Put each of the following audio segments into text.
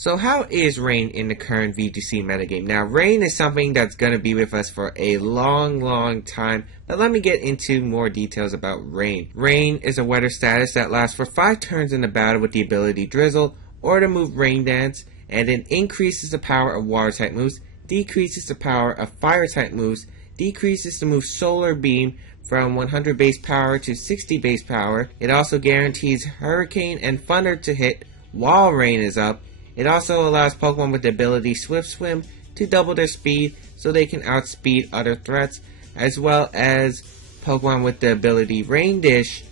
So how is Rain in the current VGC metagame? Now, Rain is something that's going to be with us for a long time, but let me get into more details about Rain. Rain is a weather status that lasts for 5 turns in the battle with the ability Drizzle, or the move Rain Dance, and it increases the power of water type moves, decreases the power of fire type moves, decreases the move Solar Beam from 100 base power to 60 base power. It also guarantees Hurricane and Thunder to hit while Rain is up. It also allows Pokemon with the ability Swift Swim to double their speed so they can outspeed other threats, as well as Pokemon with the ability Rain Dish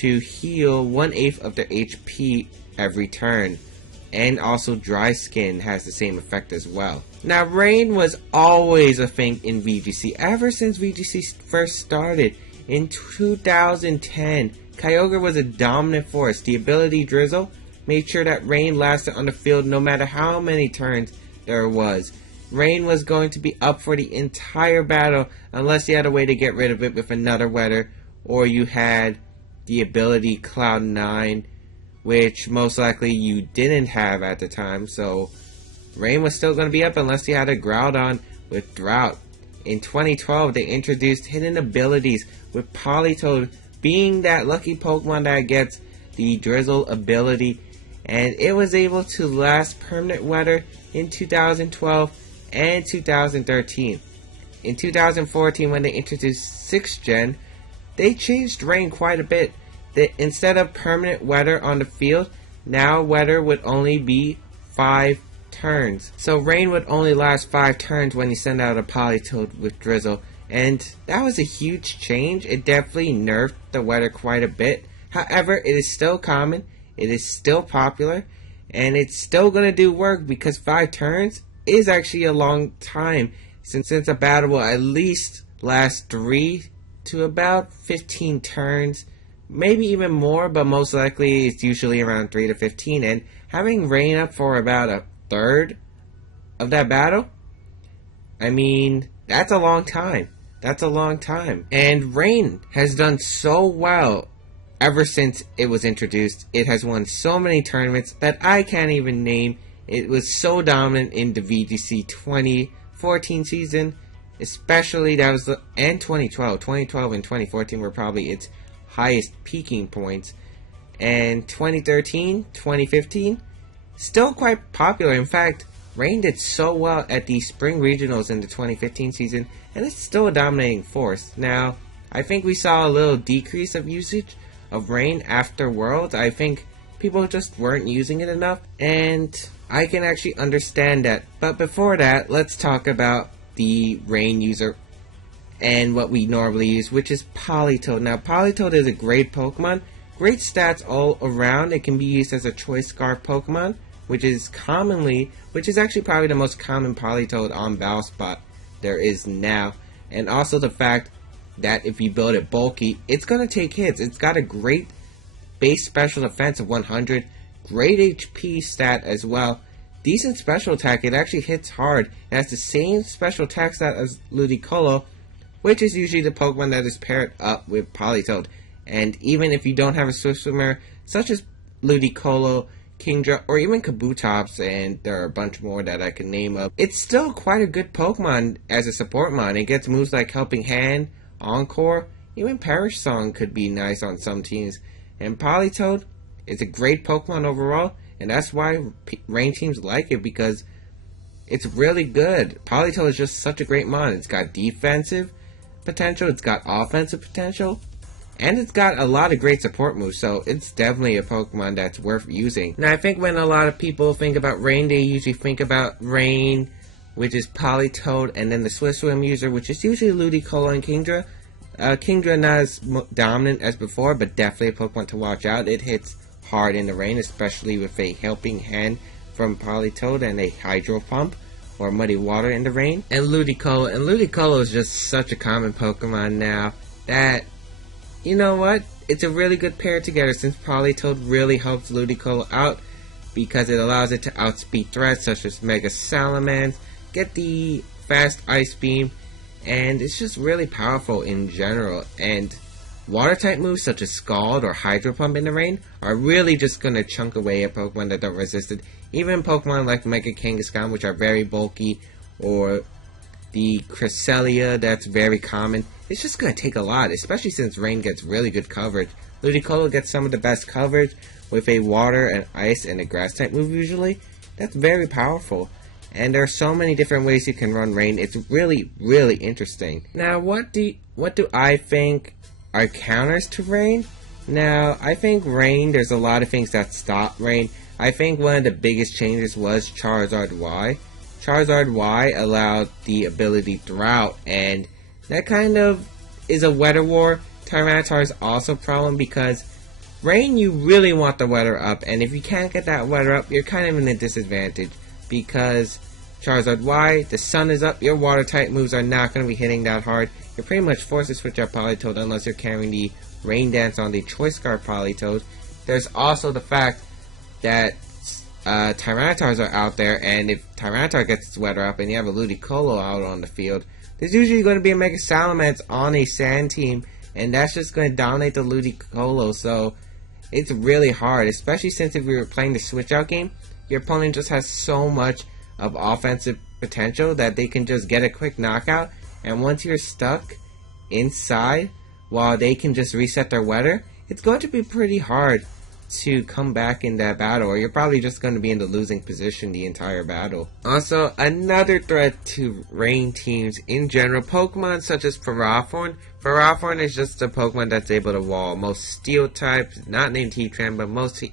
to heal 1/8 of their HP every turn. And also Dry Skin has the same effect as well. Now, Rain was always a thing in VGC ever since VGC first started. In 2010, Kyogre was a dominant force. The ability Drizzle made sure that Rain lasted on the field no matter how many turns there was. Rain was going to be up for the entire battle unless you had a way to get rid of it with another weather, or you had the ability Cloud9, which most likely you didn't have at the time, so Rain was still going to be up unless you had a Groudon with Drought. In 2012, they introduced hidden abilities, with Politoed being that lucky Pokemon that gets the Drizzle ability, and it was able to last permanent weather in 2012 and 2013. In 2014, when they introduced 6th Gen, they changed Rain quite a bit. Instead of permanent weather on the field, now weather would only be 5 turns. So Rain would only last 5 turns when you send out a Politoed with Drizzle, and that was a huge change. It definitely nerfed the weather quite a bit. However, it is still common, it is still popular, and it's still going to do work because 5 turns is actually a long time, since a battle will at least last 3 to about 15 turns, maybe even more, but most likely it's usually around 3 to 15, and having Rain up for about a third of that battle, I mean, that's a long time. That's a long time. And Rain has done so well ever since it was introduced. It has won so many tournaments that I can't even name. It was so dominant in the VGC 2014 season, especially and 2012. 2012 and 2014 were probably its highest peaking points. And 2013, 2015, still quite popular. In fact, Rain did so well at the Spring Regionals in the 2015 season, and it's still a dominating force. Now, I think we saw a little decrease of usage of Rain after Worlds. I think people just weren't using it enough, and I can actually understand that. But before that, let's talk about the Rain user and what we normally use, which is Politoed. Now, Politoed is a great Pokemon, great stats all around. It can be used as a Choice Scarf Pokemon, which is actually probably the most common Politoed on Battle Spot there is now. And also the fact that if you build it bulky, it's going to take hits. It's got a great base special defense of 100, great HP stat as well, decent special attack. It actually hits hard. It has the same special attack stat as Ludicolo, which is usually the Pokemon that is paired up with Politoed. And even if you don't have a Swift Swimmer, such as Ludicolo, Kingdra, or even Kabutops, and there are a bunch more that I can name up, it's still quite a good Pokemon as a support mon. It gets moves like Helping Hand, Encore, even Perish Song could be nice on some teams. And Politoed is a great Pokemon overall, and that's why Rain teams like it, because it's really good. Politoed is just such a great mon. It's got defensive potential, it's got offensive potential, and it's got a lot of great support moves, so it's definitely a Pokemon that's worth using. Now, I think when a lot of people think about Rain, they usually think about Rain, which is Politoed, and then the Swift Swim user, which is usually Ludicolo and Kingdra. Kingdra not as dominant as before, but definitely a Pokemon to watch out. It hits hard in the rain, especially with a Helping Hand from Politoed and a Hydro Pump, or Muddy Water in the rain. And Ludicolo is just such a common Pokemon now that, you know what, it's a really good pair together, since Politoed really helps Ludicolo out because it allows it to outspeed threats such as Mega Salamence, get the fast Ice Beam, and it's just really powerful in general. And water type moves such as Scald or Hydro Pump in the rain are really just going to chunk away a Pokemon that don't resist it, Even Pokemon like Mega Kangaskhan, which are very bulky, or the Cresselia that's very common, it's just going to take a lot, especially since Rain gets really good coverage. Ludicolo gets some of the best coverage with a water, an ice, and a grass type move usually. That's very powerful. And there are so many different ways you can run Rain. It's really, really interesting. Now, what do I think are counters to Rain? Now, I think Rain, there's a lot of things that stop Rain. I think one of the biggest changes was Charizard Y. Charizard Y allowed the ability Drought, and that kind of is a weather war. Tyranitar is also a problem because Rain, you really want the weather up, and if you can't get that weather up, you're kind of in a disadvantage because Charizard Y, the sun is up, your water type moves are not going to be hitting that hard. You're pretty much forced to switch out Politoed unless you're carrying the Rain Dance on the Choice Scarf Politoed. There's also the fact that Tyranitars are out there, and if Tyranitar gets its weather up and you have a Ludicolo out on the field, there's usually going to be a Mega Salamence on a Sand team, and that's just going to dominate the Ludicolo, so it's really hard, especially since if you're playing the switch out game, your opponent just has so much of offensive potential that they can just get a quick knockout, and once you're stuck inside while they can just reset their weather, it's going to be pretty hard to come back in that battle, or you're probably just going to be in the losing position the entire battle. Also, another threat to Rain teams in general, Pokemon such as Ferrothorn. Ferrothorn is just a Pokemon that's able to wall most steel types, not named Heatran, but most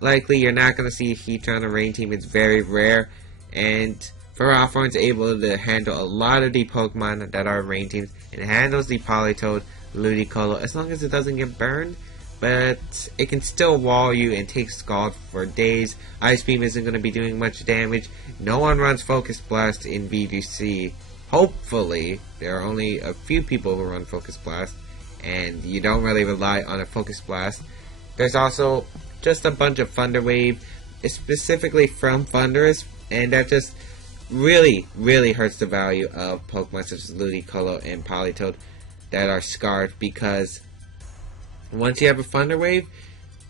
likely you're not going to see a Heatran on a Rain team. It's very rare, and Ferrothorn's able to handle a lot of the Pokemon that are Rain teams, and handles the Politoed, Ludicolo, as long as it doesn't get burned. But it can still wall you and take Scald for days. Ice Beam isn't going to be doing much damage. No one runs Focus Blast in VGC. Hopefully, there are only a few people who run Focus Blast, and you don't really rely on a Focus Blast. There's also just a bunch of Thunder Wave, specifically from Thundurus, and that just really, really hurts the value of Pokemon such as Ludicolo and Politoed that are scarred, because once you have a Thunder Wave,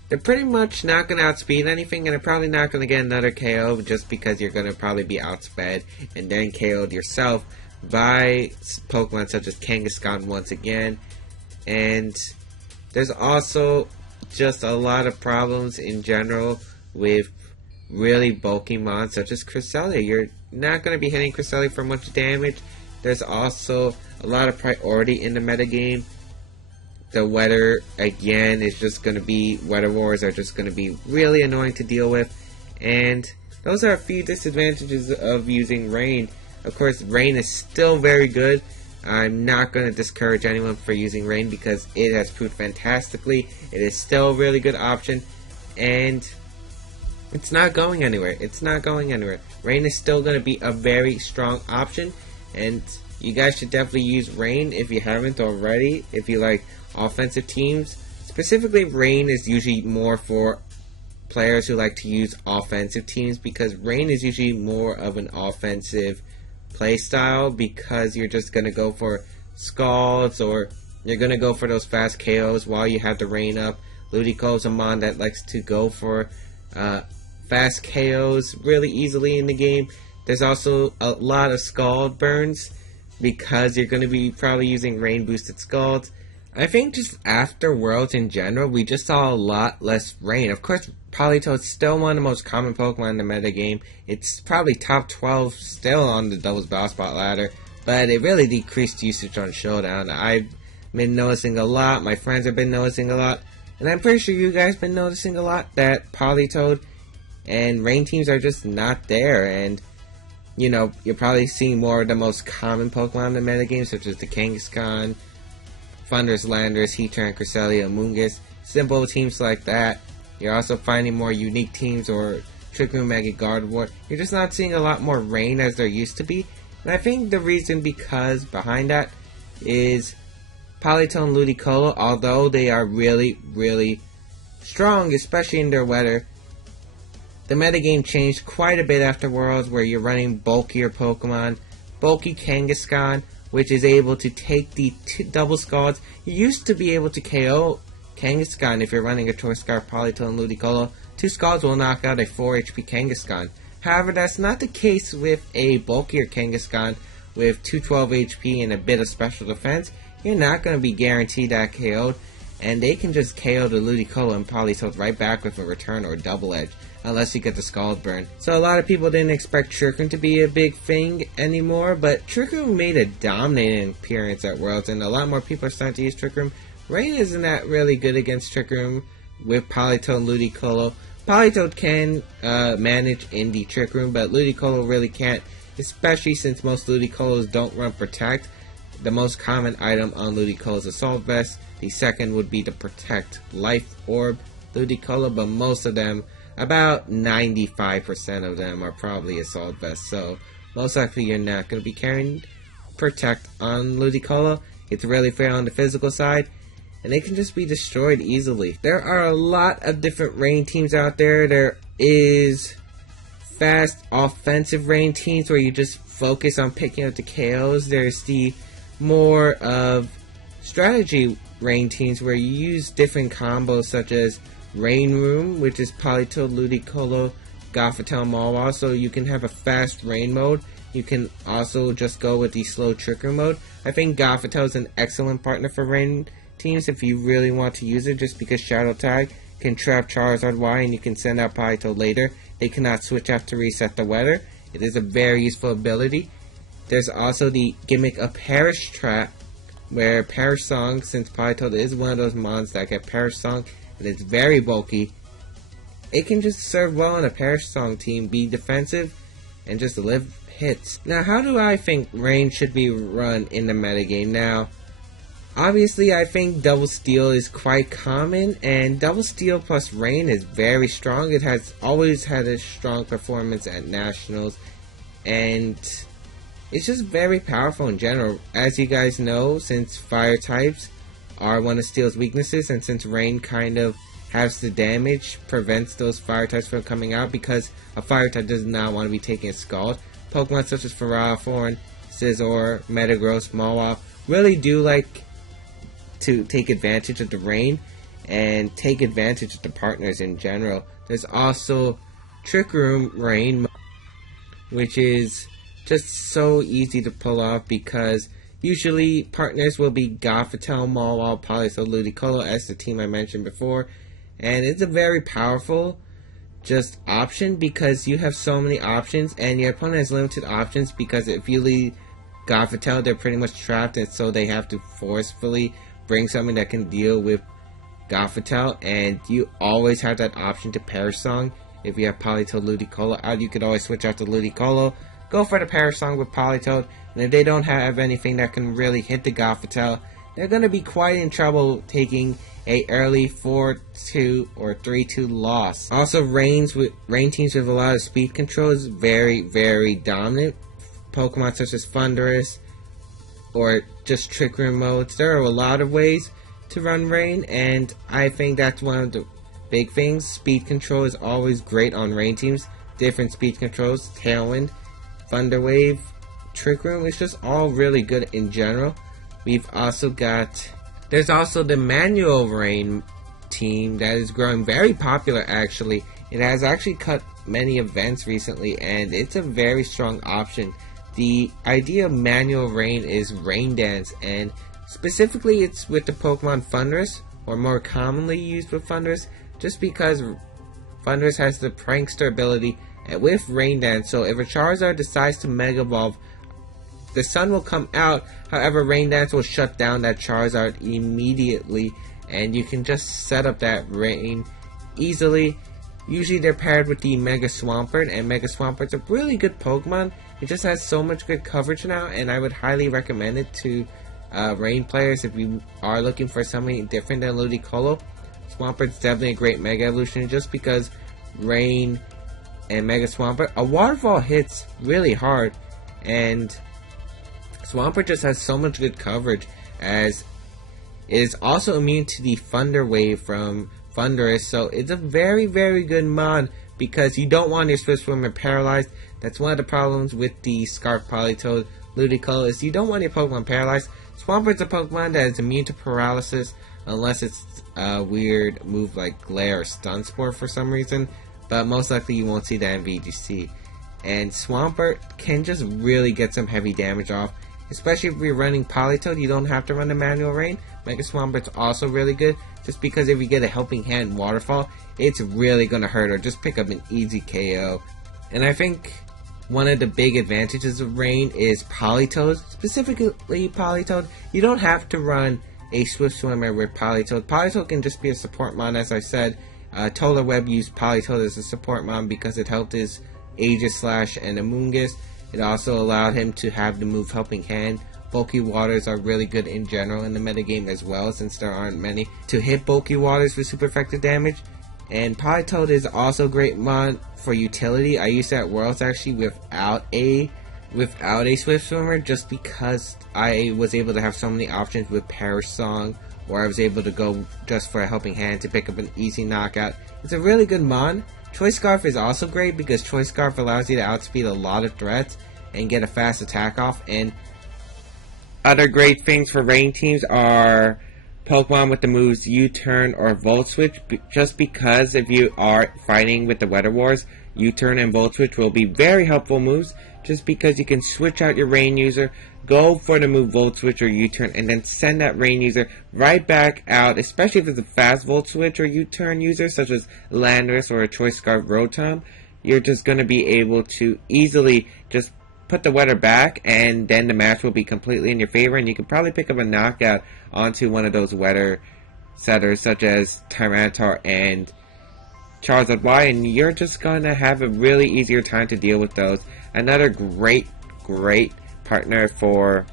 they're pretty much not going to outspeed anything, and they're probably not going to get another KO just because you're going to probably be outsped and then KO'd yourself by Pokemon such as Kangaskhan once again. And there's also just a lot of problems in general with really bulky mons such as Cresselia. You're not going to be hitting Cresselia for much damage. There's also a lot of priority in the metagame. The weather, again, is just going to be, weather wars are just going to be really annoying to deal with, and those are a few disadvantages of using Rain. Of course, Rain is still very good. I'm not going to discourage anyone for using Rain because it has proved fantastically. It is still a really good option, and it's not going anywhere. It's not going anywhere. Rain is still going to be a very strong option, and you guys should definitely use Rain if you haven't already, if you like offensive teams. Specifically, Rain is usually more for players who like to use offensive teams, because Rain is usually more of an offensive playstyle, because you're just going to go for Scalds, or you're going to go for those fast KOs while you have the Rain up. Ludicolo's a mon that likes to go for fast KOs really easily in the game. There's also a lot of Scald burns, because you're going to be probably using Rain boosted Scalds. I think just after Worlds in general, we just saw a lot less Rain. Of course, Politoed's still one of the most common Pokemon in the metagame. It's probably top 12 still on the Doubles Battle Spot ladder, but it really decreased usage on Showdown. I've been noticing a lot, my friends have been noticing a lot, and I'm pretty sure you guys have been noticing a lot that Politoed and Rain teams are just not there, and you know, you're probably seeing more of the most common Pokemon in the metagame, such as the Kangaskhan, Thundurus, Landorus, Heatran, Cresselia, Amoonguss, simple teams like that. You're also finding more unique teams, or Trick Room, Mega Gardevoir. You're just not seeing a lot more Rain as there used to be. And I think the reason behind that is Politoed and Ludicolo, although they are really, really strong, especially in their weather, the metagame changed quite a bit after Worlds, where you're running bulkier Pokemon. Bulky Kangaskhan, which is able to take the double Scalds. You used to be able to KO Kangaskhan if you're running a Choice Scarf, Politoed, and Ludicolo. 2 Scalds will knock out a 4 HP Kangaskhan. However, that's not the case with a bulkier Kangaskhan with 212 HP and a bit of special defense. You're not going to be guaranteed that KO'd, and they can just KO the Ludicolo and Politoed right back with a return or double edge, unless you get the Scald Burn. So a lot of people didn't expect Trick Room to be a big thing anymore, but Trick Room made a dominating appearance at Worlds, and a lot more people are starting to use Trick Room. Rain isn't that really good against Trick Room with Politoed and Ludicolo. Politoed can manage in the Trick Room, but Ludicolo really can't, especially since most Ludicolos don't run Protect. The most common item on Ludicolo is Assault Vest. The second would be the Protect Life Orb Ludicolo, but most of them, about 95% of them, are probably Assault Vest. So most likely you're not going to be carrying Protect on Ludicolo. It's really fair on the physical side, and they can just be destroyed easily. There are a lot of different rain teams out there. There is fast offensive rain teams where you just focus on picking up the KOs. There's the more of strategy rain teams where you use different combos such as Rain Room, which is Politoed, Ludicolo, Gothitelle, Mawile, so you can have a fast rain mode. You can also just go with the slow Trick Room mode. I think Gothitelle is an excellent partner for rain teams if you really want to use it, just because Shadow Tag can trap Charizard Y and you can send out Politoed later. They cannot switch out to reset the weather. It is a very useful ability. There's also the gimmick of Perish Trap, where Perish Song, since Politoed is one of those mons that get Perish Song and it's very bulky, it can just serve well on a Perish Song team, be defensive, and just live hits. Now, how do I think Rain should be run in the metagame? Now, obviously I think Double Steel is quite common, and Double Steel plus Rain is very strong. It has always had a strong performance at Nationals, and it's just very powerful in general. As you guys know, since fire types are one of Steel's weaknesses, and since Rain kind of has the damage, prevents those fire types from coming out, because a fire type does not want to be taking a Scald. Pokemon such as Ferrothorn, Scizor, Metagross, Mawile really do like to take advantage of the Rain and take advantage of the partners in general. There's also Trick Room Rain, which is just so easy to pull off because usually partners will be Gothitelle, Mawile, Politoed, Ludicolo as the team I mentioned before, and it's a very powerful just option because you have so many options and your opponent has limited options, because if you lead Gothitelle, they're pretty much trapped, and so they have to forcefully bring something that can deal with Gothitelle, and you always have that option to Perish Song. If you have Politoed, Ludicolo out, you could always switch out to Ludicolo, go for the Perish Song with Politoed, and if they don't have anything that can really hit the Gothitelle, they're going to be quite in trouble taking a early 4-2 or 3-2 loss. Also, rain teams with a lot of speed control is very, very dominant. Pokemon such as Thundurus or just Trick Room modes. There are a lot of ways to run Rain, and I think that's one of the big things. Speed control is always great on Rain teams. Different speed controls, Tailwind, Thunder Wave, Trick Room, it's just all really good in general. We've also got, there's also the manual Rain team that is growing very popular actually. It has actually cut many events recently, and it's a very strong option. The idea of manual Rain is Rain Dance, and specifically it's with the Pokemon Thundurus, or more commonly used with Thundurus, just because Thundurus has the Prankster ability with Rain Dance. So if a Charizard decides to Mega Evolve, the sun will come out, however Rain Dance will shut down that Charizard immediately, and you can just set up that Rain easily. Usually they're paired with the Mega Swampert, and Mega Swampert's a really good Pokemon. It just has so much good coverage now, and I would highly recommend it to Rain players if you are looking for something different than Ludicolo. Swampert's definitely a great Mega Evolution, just because Rain and Mega Swampert, a Waterfall hits really hard, and Swampert just has so much good coverage, as it is also immune to the Thunder Wave from Thundurus, so it's a very, very good mod, because you don't want your Swift Swimmer paralyzed. That's one of the problems with the Scarf Politoed Ludicolo, is you don't want your Pokemon paralyzed. Swampert's a Pokemon that is immune to paralysis, unless it's a weird move like Glare or Stun Spore for some reason, but most likely you won't see that in VGC. And Swampert can just really get some heavy damage off, especially if you're running Politoed. You don't have to run the manual rain. Mega Swampert's also really good, just because if you get a helping hand waterfall, it's really going to hurt or just pick up an easy KO. And I think one of the big advantages of Rain is Politoed, specifically Politoed. You don't have to run a Swift Swimmer with Politoed. Politoed can just be a support mon, as I said. Total Web used Politoed as a support mon because it helped his Aegis Slash and Amoonguss. It also allowed him to have the move Helping Hand. Bulky Waters are really good in general in the metagame as well, since there aren't many to hit Bulky Waters for super effective damage. And Politoed is also great mon for utility. I used that Worlds actually without a Swift Swimmer, just because I was able to have so many options with Perish Song, or I was able to go just for a Helping Hand to pick up an easy knockout. It's a really good mon. Choice Scarf is also great because Choice Scarf allows you to outspeed a lot of threats and get a fast attack off. And other great things for Rain teams are Pokemon with the moves U-Turn or Volt Switch, just because if you are fighting with the Weather Wars, U-Turn and Volt Switch will be very helpful moves, just because you can switch out your Rain user, go for the move Volt Switch or U-Turn, and then send that Rain user right back out, especially if it's a fast Volt Switch or U-Turn user, such as Landorus or a Choice Scarf Rotom. You're just going to be able to easily just put the weather back, and then the match will be completely in your favor, and you can probably pick up a knockout onto one of those weather setters, such as Tyranitar and Charizard Y, and you're just going to have a really easier time to deal with those. Another great partner for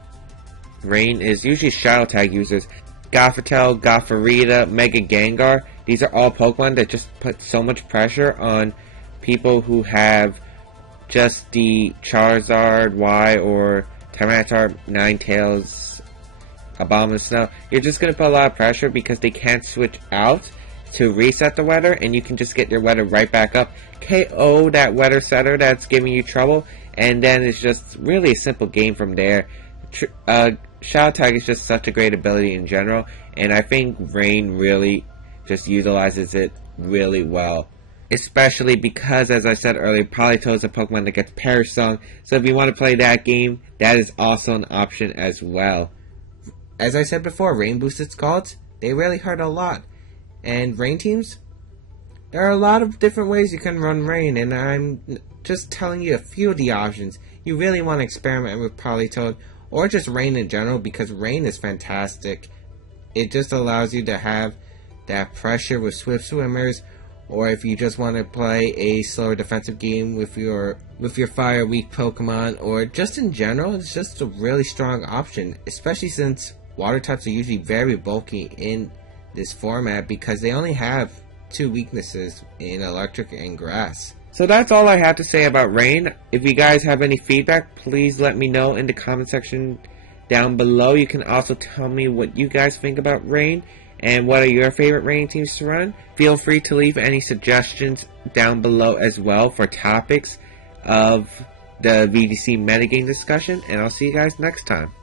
Rain is usually Shadow Tag users. Gothitelle, Gothorita, Mega Gengar. These are all Pokemon that just put so much pressure on people who have just the Charizard Y or Tyranitar, Ninetales, Abominable Snow. You're just going to put a lot of pressure because they can't switch out to reset the weather, and you can just get your weather right back up, KO that weather setter that's giving you trouble, and then it's just really a simple game from there. Shadow Tag is just such a great ability in general, and I think Rain really just utilizes it really well. Especially because, as I said earlier, Politoed is a Pokemon that gets Perish Song, so if you want to play that game, that is also an option as well. As I said before, Rain boosted Scalds, they really hurt a lot. And Rain teams, there are a lot of different ways you can run Rain, and I'm just telling you a few of the options. You really want to experiment with Politoed, or just Rain in general, because Rain is fantastic. It just allows you to have that pressure with Swift Swimmers, or if you just want to play a slower defensive game with your fire weak Pokemon, or just in general, it's just a really strong option, especially since water types are usually very bulky in this format because they only have two weaknesses in electric and grass. So that's all I have to say about Rain. If you guys have any feedback, please let me know in the comment section down below. You can also tell me what you guys think about Rain and what are your favorite Rain teams to run. Feel free to leave any suggestions down below as well for topics of the VGC metagame discussion, and I'll see you guys next time.